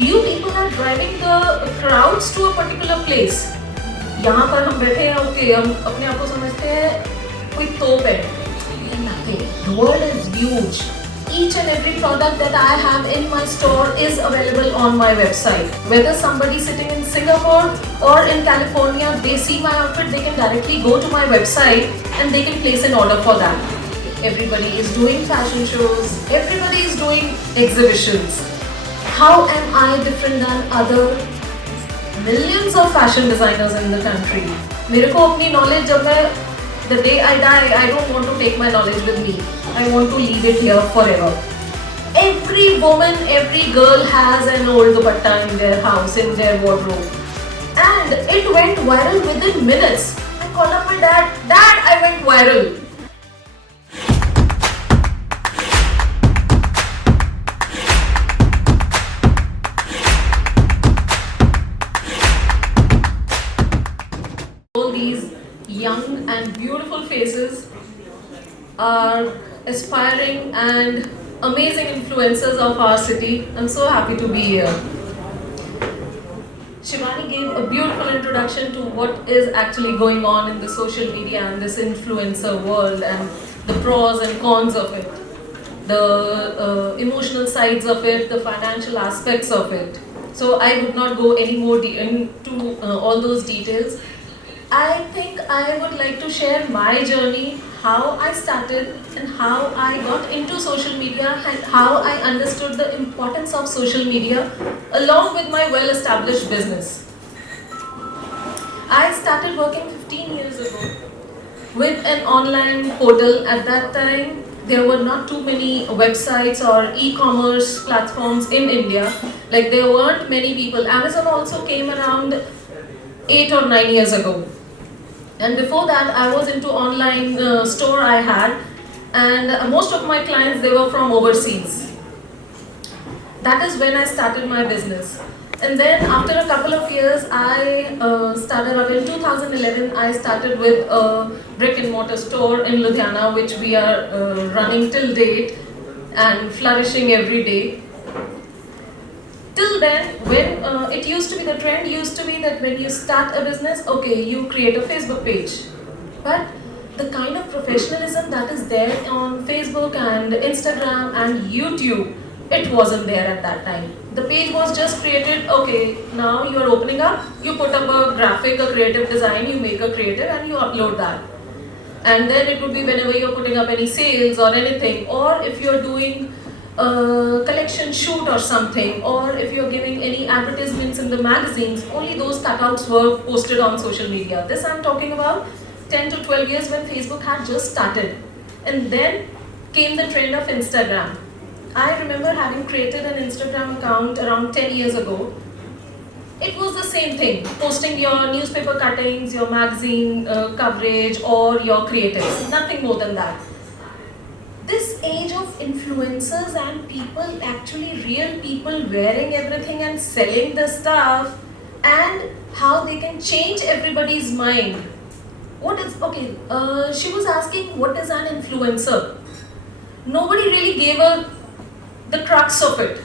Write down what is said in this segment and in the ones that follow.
You people are driving the crowds to a particular place. यहाँ पर हम बैठे हैं, okay, हम अपने आप को समझते हैं कोई तोप है. Nothing. The world is huge. Each and every product that I have in my store is available on my website. Whether somebody sitting in Singapore or in California, they see my outfit, they can directly go to my website and they can place an order for that. Everybody is doing fashion shows, everybody is doing exhibitions. How am I different than other millions of fashion designers in the country? मेरे को अपनी knowledge जब मैं the day I die, I don't want to take my knowledge with me. I want to leave it here forever. Every woman, every girl has an old dupatta in their house, in their wardrobe. And it went viral within minutes. I called up my dad. Dad, I went viral. All these young and beautiful faces are aspiring and amazing influencers of our city. I'm so happy to be here. Shivani gave a beautiful introduction to what is actually going on in the social media and this influencer world and the pros and cons of it, the emotional sides of it, the financial aspects of it. So I would not go any more into all those details. I think I would like to share my journey, how I started and how I got into social media and how I understood the importance of social media along with my well-established business. I started working 15 years ago with an online portal. At that time, there were not too many websites or e-commerce platforms in India. Like there weren't many people. Amazon also came around 8 or 9 years ago. And before that, I was into online store I had, and most of my clients, they were from overseas. That is when I started my business. And then after a couple of years, I started up in 2011. I started with a brick and mortar store in Ludhiana, which we are running till date and flourishing every day. Till then, when it used to be, the trend used to be that when you start a business, okay, you create a Facebook page. But the kind of professionalism that is there on Facebook and Instagram and YouTube, it wasn't there at that time. The page was just created, okay, now you are opening up, you put up a graphic, a creative design, you make a creative and you upload that. And then it would be whenever you're putting up any sales or anything, or if you're doing a collection shoot or something, or if you're giving any advertisements in the magazines, only those cutouts were posted on social media. This I'm talking about 10 to 12 years when Facebook had just started. And then came the trend of Instagram. I remember having created an Instagram account around 10 years ago. It was the same thing, posting your newspaper cuttings, your magazine coverage or your creatives, nothing more than that. This age of influencers and people, actually real people wearing everything and selling the stuff, and how they can change everybody's mind. What is, okay, she was asking what is an influencer? Nobody really gave her the crux of it.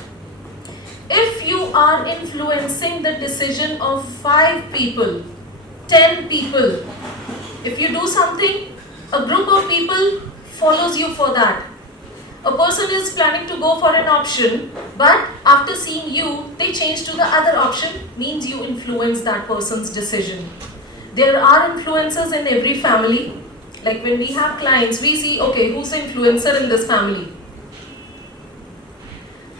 If you are influencing the decision of 5 people, 10 people, if you do something, a group of people follows you for that. A person is planning to go for an option, but after seeing you, they change to the other option, means you influence that person's decision. There are influencers in every family. Like when we have clients, we see, okay, who's the influencer in this family?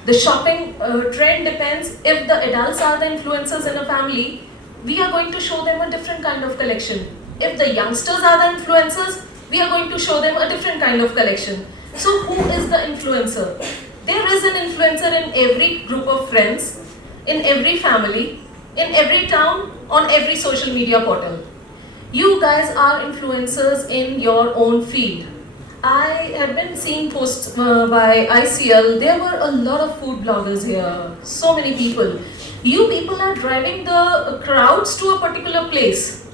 The shopping trend depends. If the adults are the influencers in a family, we are going to show them a different kind of collection. If the youngsters are the influencers, we are going to show them a different kind of collection. So who is the influencer? There is an influencer in every group of friends, in every family, in every town, on every social media portal. You guys are influencers in your own field. I have been seeing posts by ICL. There were a lot of food bloggers here, so many people. You people are driving the crowds to a particular place.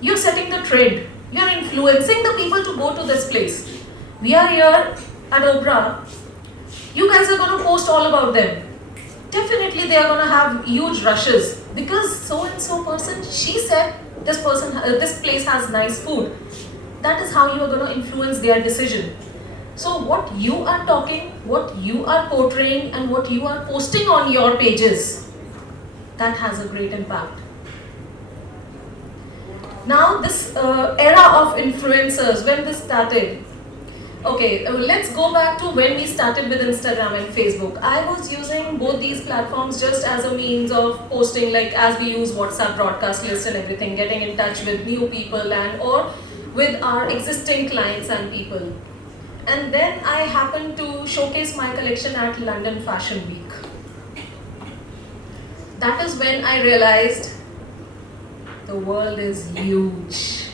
You're setting the trend. You're influencing the people to go to this place. We are here at Obra. You guys are going to post all about them. definitely they are going to have huge rushes because so and so person, she said this place has nice food. That is how you are going to influence their decision. So what you are talking, what you are portraying, and what you are posting on your pages, that has a great impact. Now this era of influencers, when this started, okay, let's go back to when we started with Instagram and Facebook. I was using both these platforms just as a means of posting, like as we use WhatsApp broadcast list and everything, getting in touch with new people and or with our existing clients and people. And then I happened to showcase my collection at London Fashion Week. That is when I realized the world is huge.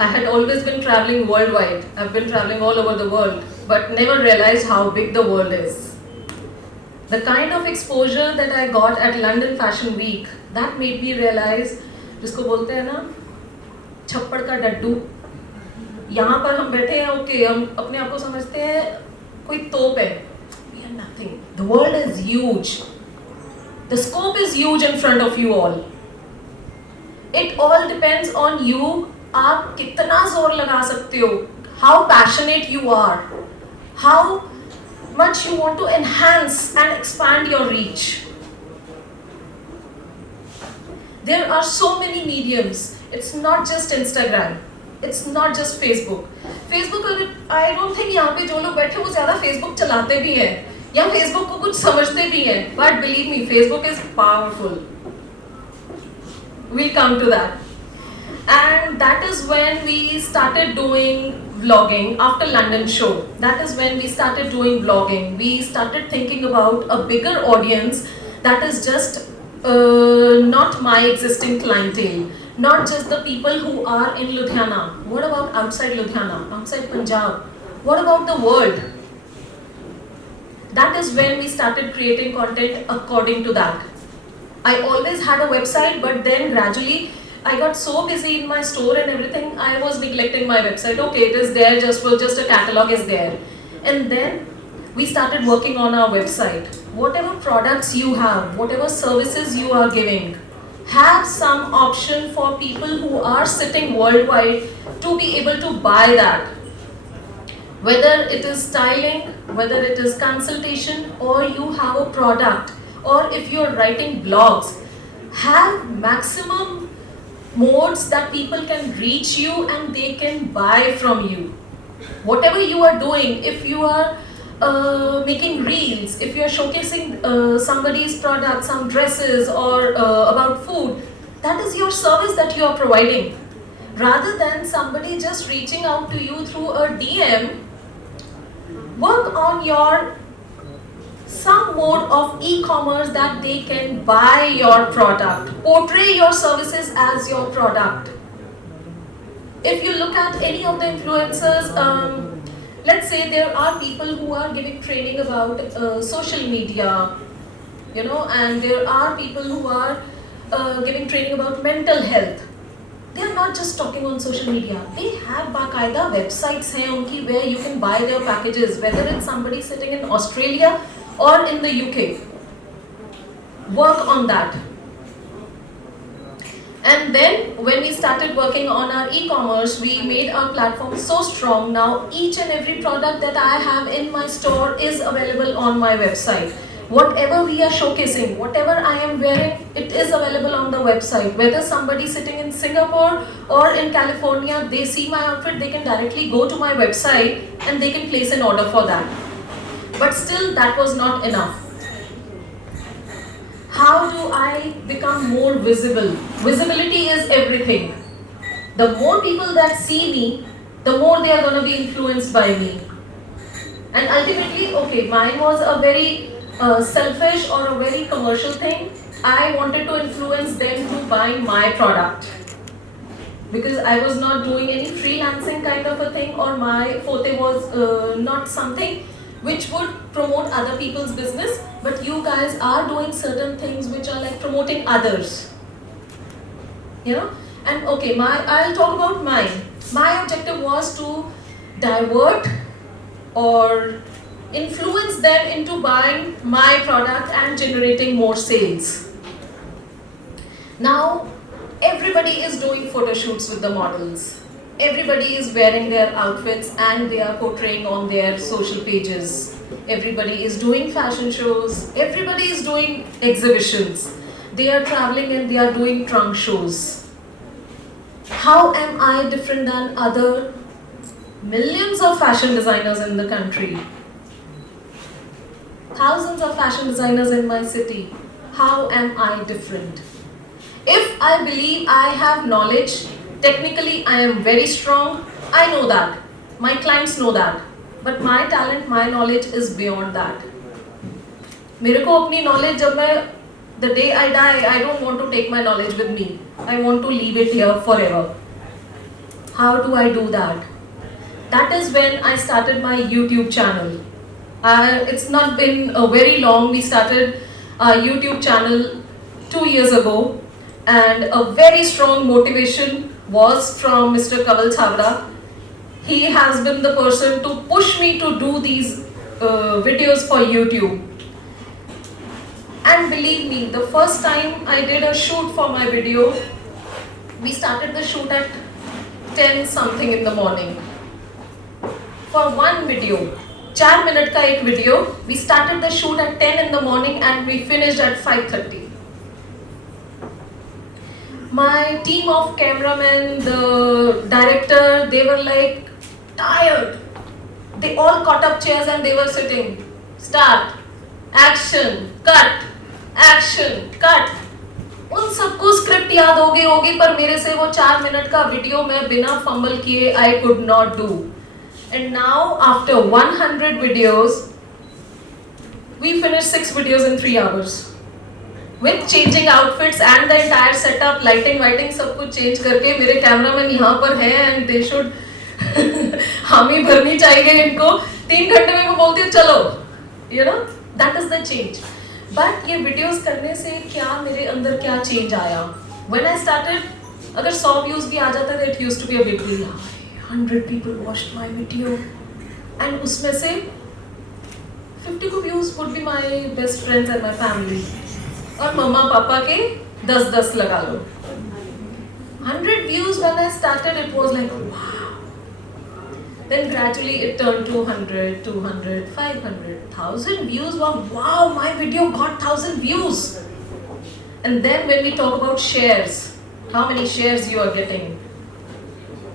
I had always been traveling worldwide. I've been traveling all over the world, but never realized how big the world is. The kind of exposure that I got at London Fashion Week, that made me realize, जिसको बोलते हैं ना, छप्पड़ का डड्डू. यहाँ पर हम बैठे हैं, okay, हम अपने आप को समझते हैं कोई तोप है. We are nothing. The world is huge. The scope is huge in front of you all. It all depends on you. आप कितना जोर लगा सकते हो, how passionate you are, how much you want to enhance and expand your reach. There are so many mediums. It's not just Instagram, it's not just Facebook. Facebook, I don't think यहाँ पे जो लोग बैठे वो ज़्यादा Facebook चलाते भी हैं या Facebook को कुछ समझते भी हैं. But believe me, Facebook is powerful. We'll come to that. And that is when we started doing vlogging after London show. That is when we started doing vlogging. We started thinking about a bigger audience that is just not my existing clientele, not just the people who are in Ludhiana. What about outside Ludhiana, outside Punjab? What about the world? That is when we started creating content according to that. I always had a website, but then gradually I got so busy in my store and everything, I was neglecting my website. Okay, it is there, just a catalog is there. And then we started working on our website. Whatever products you have, whatever services you are giving, have some option for people who are sitting worldwide to be able to buy that. Whether it is styling, whether it is consultation, or you have a product, or if you are writing blogs, have maximum modes that people can reach you and they can buy from you. Whatever you are doing, if you are making reels, if you are showcasing somebody's product, some dresses or about food, that is your service that you are providing. Rather than somebody just reaching out to you through a DM, work on your some mode of e-commerce that they can buy your product. Portray your services as your product. If you look at any of the influencers, let's say there are people who are giving training about social media, and there are people who are giving training about mental health. They are not just talking on social media. They have baqaida websites hain unki where you can buy their packages, whether it's somebody sitting in Australia or in the UK. Work on that. And then when we started working on our e-commerce, we made our platform so strong. Now each and every product that I have in my store is available on my website. Whatever we are showcasing, whatever I am wearing, it is available on the website. Whether somebody sitting in Singapore or in California, they see my outfit, they can directly go to my website and they can place an order for that. But still, that was not enough. How do I become more visible? Visibility is everything. The more people that see me, the more they are going to be influenced by me. And ultimately, okay, mine was a very selfish or a very commercial thing. I wanted to influence them to buy my product. Because I was not doing any freelancing kind of a thing, or my forte was not something which would promote other people's business, but you guys are doing certain things which are like promoting others. And okay, I'll talk about mine. My objective was to divert or influence them into buying my product and generating more sales. Now everybody is doing photo shoots with the models. Everybody is wearing their outfits and they are portraying on their social pages. Everybody is doing fashion shows. Everybody is doing exhibitions. They are traveling and they are doing trunk shows. How am I different than other millions of fashion designers in the country? Thousands of fashion designers in my city. How am I different? If I believe I have knowledge, technically I am very strong, I know that. My clients know that. But my talent, my knowledge is beyond that. मेरे को अपनी knowledge जब मैं the day I die, I don't want to take my knowledge with me. I want to leave it here forever. How do I do that? That is when I started my YouTube channel. It's not been very long. We started our YouTube channel 2 years ago, and a very strong motivation was from Mr. Kaval Chavda. He has been the person to push me to do these videos for YouTube. And believe me, the first time I did a shoot for my video, we started the shoot at 10 something in the morning. For one video, 4 minute का एक video, we started the shoot at 10 in the morning and we finished at 5:30. My team of cameramen, the director, they were like tired. They all caught up chairs and they were sitting. Start, action, cut, action, cut. उन सबको script याद होगी पर मेरे से वो 4 minute का video मैं बिना फंबल किए I could not do. And now after 100 videos, we finished 6 videos in 3 hours. With changing outfits and the entire setup, lighting, सब कुछ change करके मेरे कैमरामैन यहाँ पर हैं and they should हामी भरनी चाहिए इनको. 3 घंटे में मैं बोलती हूँ चलो, you know, that is the change. But ये videos करने से क्या मेरे अंदर क्या change आया? When I started, अगर 100 views भी आ जाता था, it used to be a big deal. 100 people watched my video, and उसमें से 50 views would be my best friends and my family. और मम्मा पापा के 10 लगा लो. 100 views when I started, it was like wow. Then gradually it turned to 100, 200, 500, 1000 views. Wow, my video got 1000 views. And then when we talk about shares, how many shares you are getting?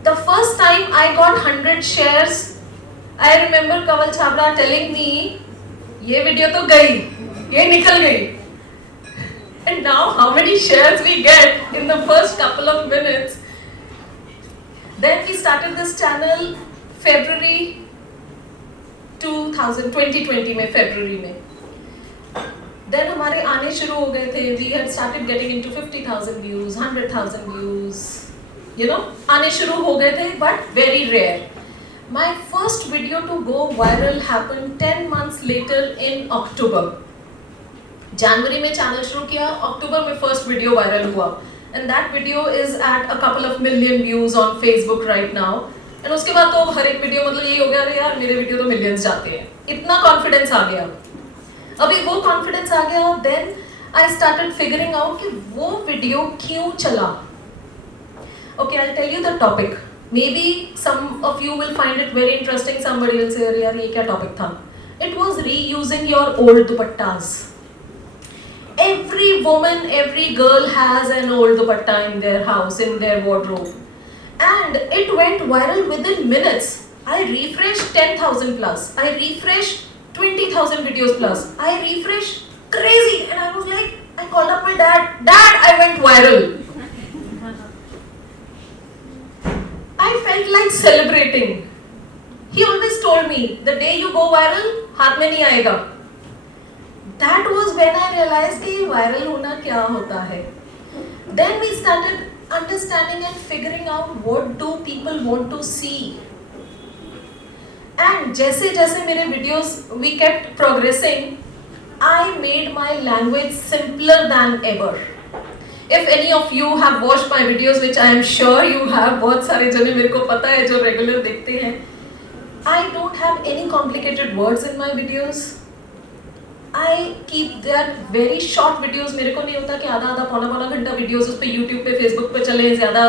The first time I got 100 shares, I remember Kaval Chavda telling me, ये video तो गई, ये निकल गई. And now how many shares we get in the first couple of minutes? Then we started this channel February 2020 में, February में. Then हमारे आने शुरू हो गए थे. We had started getting into 50,000 views, 100,000 views. You know, आने शुरू हो गए थे, but very rare. My first video to go viral happened 10 months later in October. जनवरी में चैनल शुरू किया, अक्टूबर में फर्स्ट वीडियो वायरल हुआ, and that video is at a couple of million views on Facebook right now. And उसके बाद तो हर एक video मतलब यही हो गया, अरे यार मेरे वीडियो तो मिलियंस जाते हैं. इतना कॉन्फिडेंस आ गया. अभी वो कॉन्फिडेंस आ गया, then I started figuring out कि वो वीडियो क्यों चला. Okay, I tell you the topic. Maybe some of you will find it very interesting, somebody will say अरे यार ये क्या टॉपिक था. It was reusing your old dupattas. Every woman, every girl has an old dupatta in their house, in their wardrobe. And it went viral within minutes. I refreshed 10,000 plus. I refreshed 20,000 videos plus. I refreshed crazy. And I was like, I called up my dad. Dad, I went viral. I felt like celebrating. He always told me, the day you go viral, हाथ में नहीं आएगा. That was when I realized कि viral होना क्या होता है. Then we started understanding and figuring out what do people want to see. And जैसे जैसे मेरे videos we kept progressing, I made my language simpler than ever. If any of you have watched my videos, which I am sure you have, बहुत सारे जने मेरे को पता है जो regular देखते हैं, I don't have any complicated words in my videos. I keep that very short videos. मेरे को नहीं होता कि आधा पौना घंटा videos उस पे YouTube पे Facebook पे चले, ज़्यादा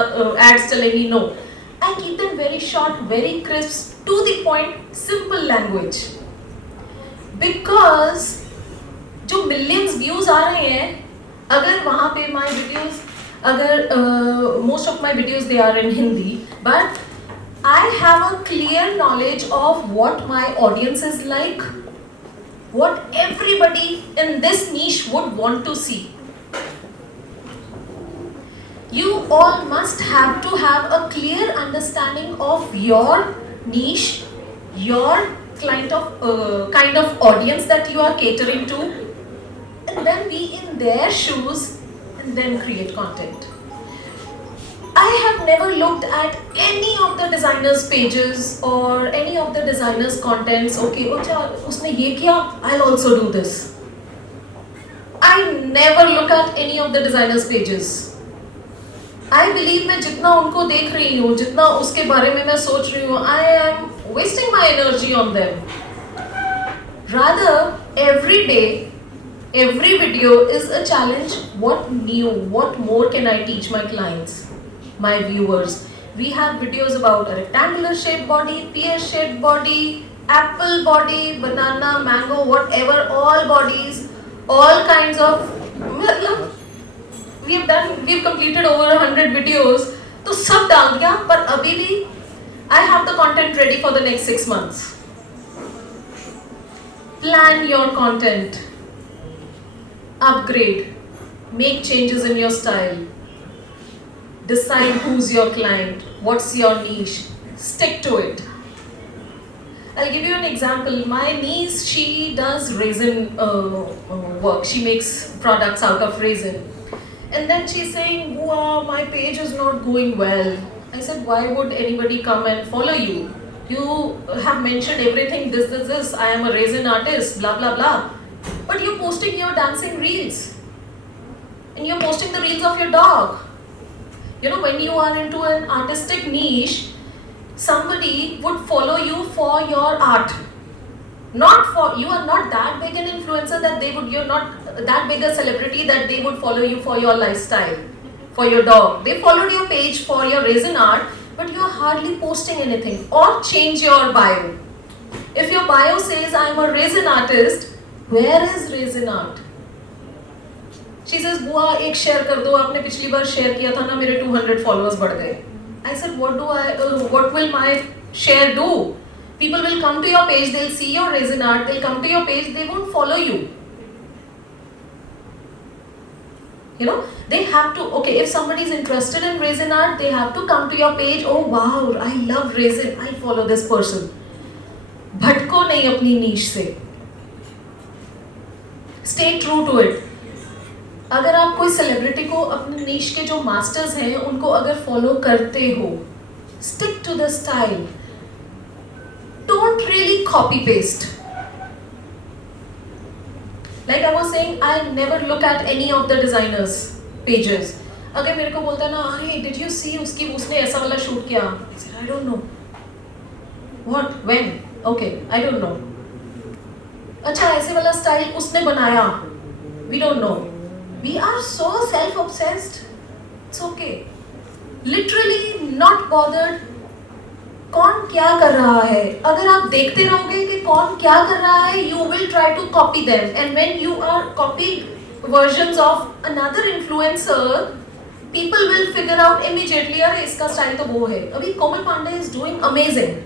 ads चलेंगी. No, I keep them very short, very crisp, to the point, simple language. Because जो millions views आ रहे हैं, अगर वहाँ पे my videos, अगर most of my videos they are in Hindi, but I have a clear knowledge of what my audience is like, what everybody in this niche would want to see. You all must have to have a clear understanding of your niche, your kind of audience that you are catering to, and then be in their shoes and then create content. I have never looked at any of the designers' pages or any of the designers' contents. Okay, उसने ये किया, I'll also do this. I never look at any of the designers' pages. I believe मैं जितना उनको देख रही हूँ, जितना उसके बारे में मैं सोच रही हूँ, I am wasting my energy on them. Rather, every day, every video is a challenge. What new, what more can I teach my clients? My viewers. We have videos about a rectangular shaped body, pear shaped body, apple body, banana, mango, whatever, all bodies, all kinds of. We've completed over 100 videos. तो सब डाल दिया, पर अभी भी I have the content ready for the next 6 months. Plan your content. Upgrade. Make changes in your style. Decide who's your client, what's your niche, stick to it. I'll give you an example. My niece, she does resin work. She makes products out of resin. And then she's saying, "Wow, my page is not going well." I said, why would anybody come and follow you? You have mentioned everything, this. I am a resin artist, blah, blah, blah. But you're posting your dancing reels. And you're posting the reels of your dog. You know, when you are into an artistic niche, somebody would follow you for your art. You are not that big an influencer that you're not that big a celebrity that they would follow you for your lifestyle, for your dog. They followed your page for your resin art, but you're hardly posting anything. Or change your bio. If your bio says, I'm a resin artist, where is resin art? She says, बुआ एक share कर दो, आपने पिछली बार share किया था ना, मेरे 200 फॉलोअर्स बढ़ गए. I said, what will my share do? People will come to your page, they'll see your resin art, they'll come to your page, they won't follow you. You know, they have to, okay, if somebody is interested in resin art, they have to come to your page. Oh wow, I love resin, I follow this person. भटको नहीं अपनी niche से. Stay true to it. अगर आप कोई celebrity को अपने नीश के जो मास्टर्स हैं उनको अगर फॉलो करते हो, stick to the style. Don't really copy paste. Like I was saying, I never look at any of the designers pages. अगर मेरे को बोलता ना, अरे डिड यू सी उसने ऐसा वाला शूट किया, I don't know. What, when, okay, I don't know. अच्छा, ऐसे वाला स्टाइल उसने बनाया, we don't know. We are so self-obsessed. It's okay. Literally not bothered. कौन क्या कर रहा है? अगर आप देखते रहोगे कि कौन क्या कर रहा है, you will try to copy them. And when you are copying versions of another influencer, people will figure out immediately, अरे इसका स्टाइल तो वो है. अभी कोमल Pandey is doing amazing.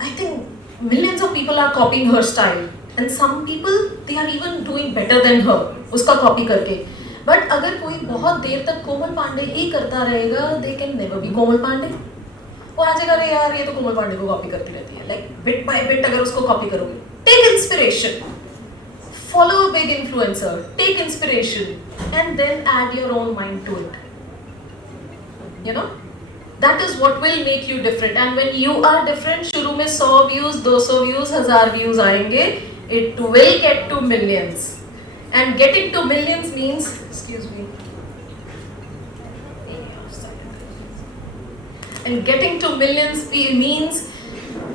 I think millions of people are copying her style. And some people, they are even doing better than her, उसका copy करके. But अगर कोई बहुत देर तक कोमल पांडे ही करता रहेगा, they can never be कोमल पांडे. वो आ जाएगा, अरे यार ये तो कोमल पांडे को कॉपी करती रहती है. Like bit by bit अगर उसको कॉपी करोगे, take inspiration, follow a big influencer, take inspiration, and then add your own mind to it. You know, that is what will make you different. And when you are different, शुरू में 100 views, 200 views, 1000 views आएंगे. It will get to millions. And getting to millions means, excuse me, and getting to millions means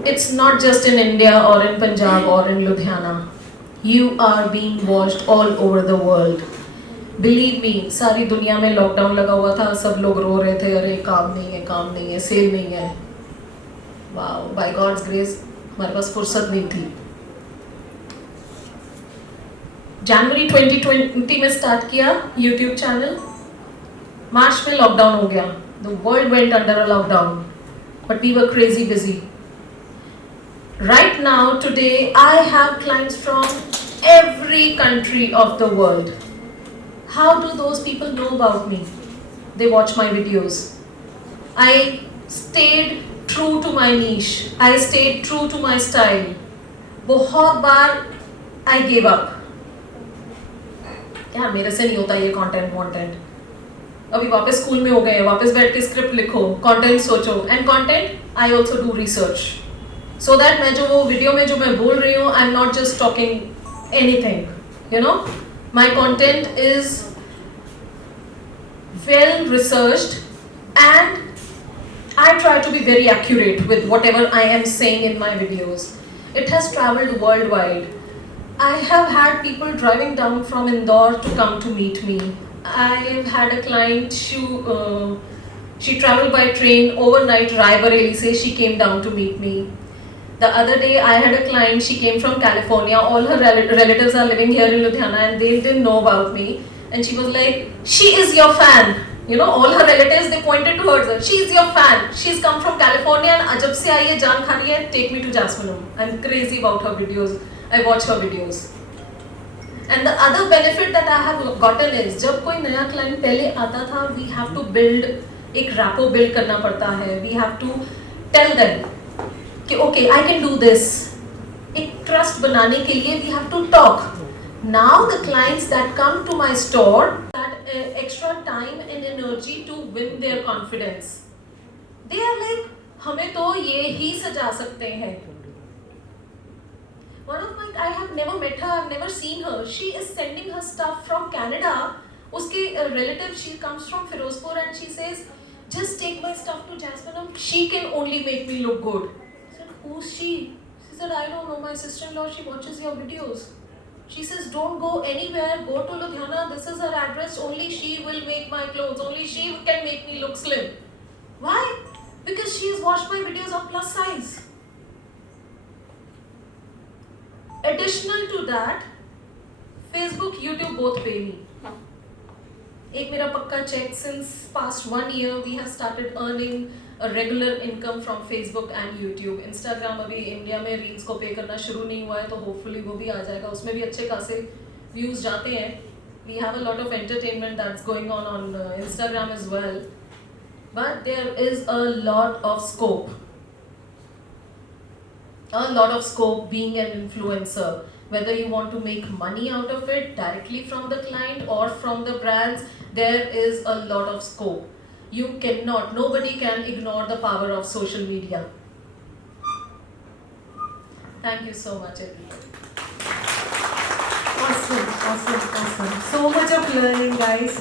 It's not just in India or in Punjab or in Ludhiana. You are being watched all over the world. Believe me, सारी दुनिया में lockdown लगा हुआ था, सब लोग रो रहे थे, अरे काम नहीं है, सेल नहीं है. Wow, by God's grace, हमारे पास फुर्सत नहीं थी. जनवरी 2020 में स्टार्ट किया यूट्यूब चैनल. मार्च में लॉकडाउन हो गया. The world went under a lockdown, but we were crazy busy. Right now, today, I have clients from every country of the world. How do those people know about me? They watch my videos. I stayed true to my niche. I stayed true to my style. बहुत बार I gave up. यार मेरे से नहीं होता ये content. अभी वापस school में हो गए, वापस बैठ के स्क्रिप्ट लिखो, कंटेंट सोचो. And content I also do research so that मैं जो वो वीडियो में जो मैं बोल रही हूँ, I am not just talking anything, you know. My content is well researched and I try to be very accurate with whatever I am saying in my videos. It has traveled worldwide. I have had people driving down from Indore to come to meet me. I've had a client, she traveled by train overnight, Raebareli se she came down to meet me. The other day I had a client, she came from California, all her relatives are living here in Ludhiana and they didn't know about me. And she was like, she is your fan. You know, all her relatives, they pointed to her, she is your fan. She's come from California and ajab se aayi hai, jaan kha rahi hai, take me to Jasminum. I'm crazy about her videos. I watch her videos. And the other benefit that I have gotten is, जब कोई नया client पहले आता था, we have to build एक rapport build करना पड़ता है. We have to tell them कि okay, I can do this. एक trust बनाने के लिए we have to talk. Now the clients that come to my store, that extra time and energy to win their confidence. They are like, हमें तो ये ही सजा सकते हैं. One of my, I have never met her, I've never seen her. She is sending her stuff from Canada. Uske relative, she comes from Firozpur and she says, just take my stuff to Jasminum. She can only make me look good. I said, who's she? She said, I don't know, my sister-in-law, she watches your videos. She says, don't go anywhere, go to Ludhiana, this is her address, only she will make my clothes, only she can make me look slim. Why? Because she has watched my videos of plus size. Additional to that, Facebook, YouTube both pay me. एक मेरा पक्का check, since past 1 year we have started earning a regular income from Facebook and YouTube. Instagram अभी India में reels को पे करना शुरू नहीं हुआ है, तो होपफुली वो भी आ जाएगा. उसमें भी अच्छे खासे व्यूज जाते हैं. We have a lot of entertainment that's going on Instagram as well. But there is a lot of scope. A lot of scope being an influencer. Whether you want to make money out of it directly from the client or from the brands, there is a lot of scope. You cannot, nobody can ignore the power of social media. Thank you so much, everybody. Awesome. So much of learning, guys.